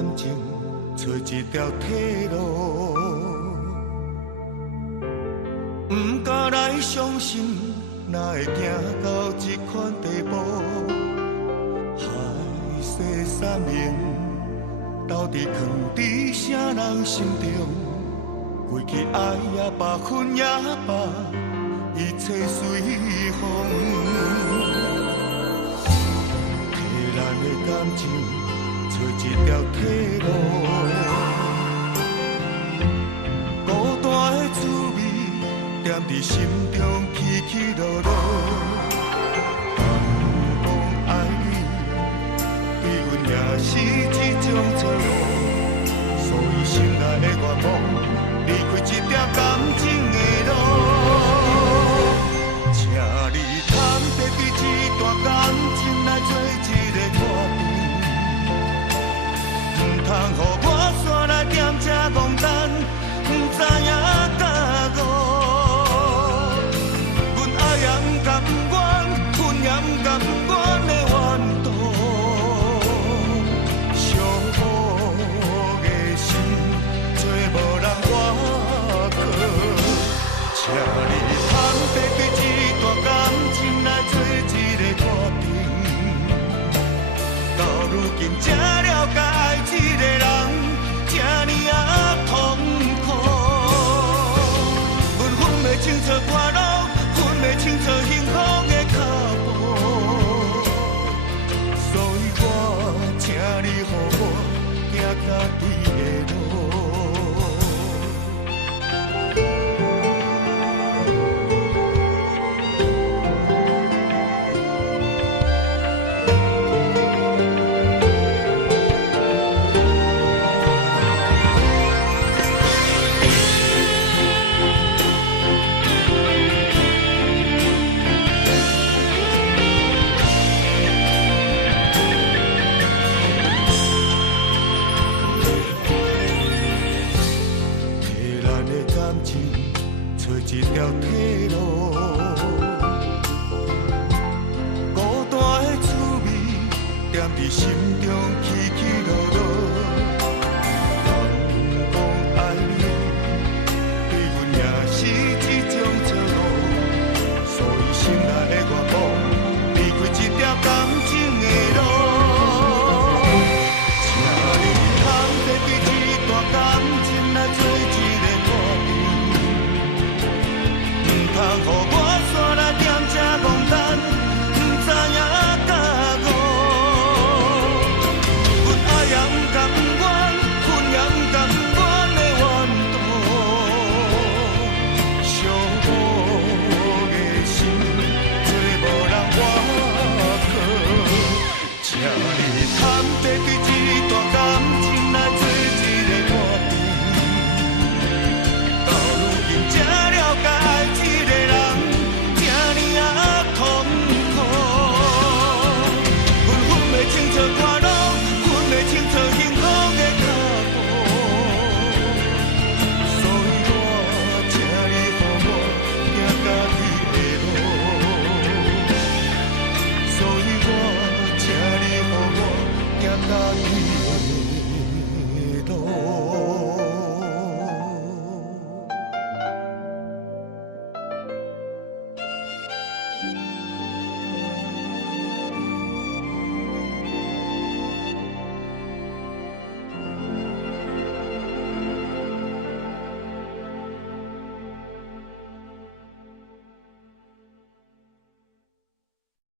感情找一条退路，不敢来相信，哪会行到这款地步？海誓山盟，到底藏伫啥人心中？过去爱也罢，恨也罢，一切随风。替咱的感情找一条退路，孤单的滋味踮伫心中起起落落。人讲爱你，对阮也是一种错误，所以心内的愿望，离开这条感情的路。请你通得对这段感情来做一个决定，唔通予我煞来踮这孤单，唔知影甲误。阮爱也唔甘愿，恨也唔甘愿的怨毒，寂寞的心做无人挖去。请你通得对这段感情来做一个决定，到如今才了解爱一个人，这呢啊痛苦。阮分袂清楚快乐，分袂清楚幸福的脚步，所以我请你予我行到底的路。一条退路，孤单的滋味踮伫心